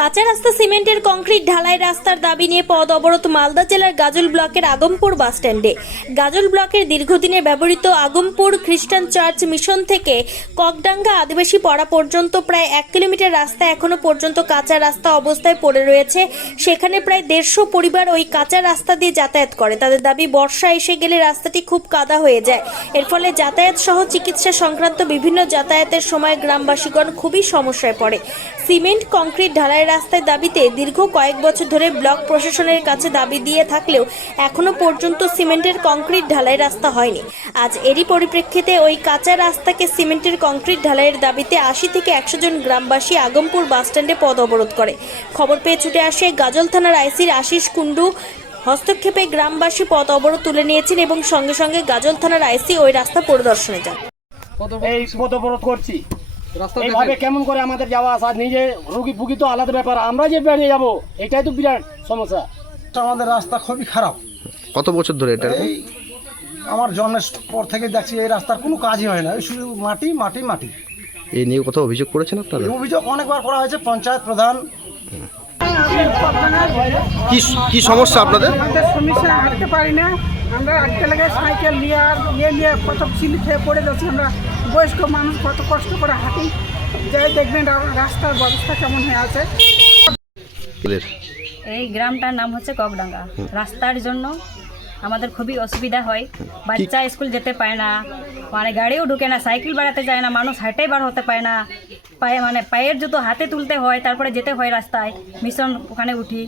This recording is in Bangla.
কাঁচা রাস্তা সিমেন্টের কংক্রিট ঢালাই রাস্তার দাবি নিয়ে পদ অবরোধ মালদা জেলার গাজল ব্লকের আগমপুর বাসস্ট্যান্ডে গাজল ব্লকের দীর্ঘদিনে ব্যবহৃত আগমপুর খ্রিস্টান চার্চ মিশন থেকে ককডাঙ্গা আদিবাসী পাড়া পর্যন্ত প্রায় এক কিলোমিটার রাস্তা এখনও পর্যন্ত কাঁচা রাস্তা অবস্থায় পড়ে রয়েছে। সেখানে প্রায় দেড়শো পরিবার ওই কাঁচা রাস্তা দিয়ে যাতায়াত করে। তাদের দাবি, বর্ষা এসে গেলে রাস্তাটি খুব কাদা হয়ে যায়। এর ফলে যাতায়াত সহ চিকিৎসা সংক্রান্ত বিভিন্ন যাতায়াতের সময় গ্রামবাসীগণ খুবই সমস্যায় পড়ে। সিমেন্ট, কংক্রিট ঢালাই রাস্তার দাবিতে দীর্ঘ কয়েক বছর ধরে ব্লক প্রশাসনের কাছে দাবি দিয়ে থাকলেও এখনও পর্যন্ত সিমেন্টের কংক্রিট ঢালাই রাস্তা হয়নি। আজ এরই পরিপ্রেক্ষিতে ওই কাঁচা রাস্তাকে সিমেন্টের কংক্রিট ঢালাইয়ের দাবিতে আশি থেকে একশো জন গ্রামবাসী আগমপুর বাসস্ট্যান্ডে পদ অবরোধ করে। খবর পেয়ে ছুটে আসে গাজল থানার আইসির আশিস কুণ্ডু। হস্তক্ষেপে গ্রামবাসী পথ অবরোধ তুলে নিয়েছেন এবং সঙ্গে সঙ্গে গাজল থানার আইসি ওই রাস্তা পরিদর্শনে যান। এই পথ অবরোধ করছি। এইভাবে কেমন করে আমাদের যাওয়া আসা নিজে রুগী ফুগি তো আলাদা ব্যাপার আমরা যে বেরিয়ে যাব এটাই তো বিরাট সমস্যা। আমাদের রাস্তা খুবই খারাপ। কত বছর ধরে এটা? আমার জন্মের পর থেকে দেখছি এই রাস্তার কোনো কাজই হয় না শুধু মাটি মাটি মাটি। এই নিয়ে কোথাও অভিযোগ করেছেন আপনারা? অভিযোগ অনেকবার করা হয়েছে পঞ্চায়েত প্রধান। কি কি সমস্যা আপনাদের? সমস্যা হাঁটতে পারি না। আমরা হাঁটতে লাগে সাইকেল নিয়ে আর ইয়ে নিয়ে কত চিলি খেয়ে পড়ে যাচ্ছি। আমরা বয়স্ক মানুষ কত কষ্ট করে হাঁটি। যাই দেখবেন রাস্তার ব্যবস্থা কেমন হয়ে আছে। এই গ্রামটার নাম হচ্ছে ককডাঙ্গা। রাস্তার জন্য আমাদের খুবই অসুবিধা হয়। বাচ্চা স্কুল যেতে পায় না মানে গাড়িও ঢুকে না সাইকেল বাড়াতে যায় না মানুষ হাঁটেই বার হতে পায় না। পায়ে মানে পায়ের জুতো হাতে তুলতে হয় তারপরে যেতে হয় রাস্তায়। মিশন ওখানে উঠি।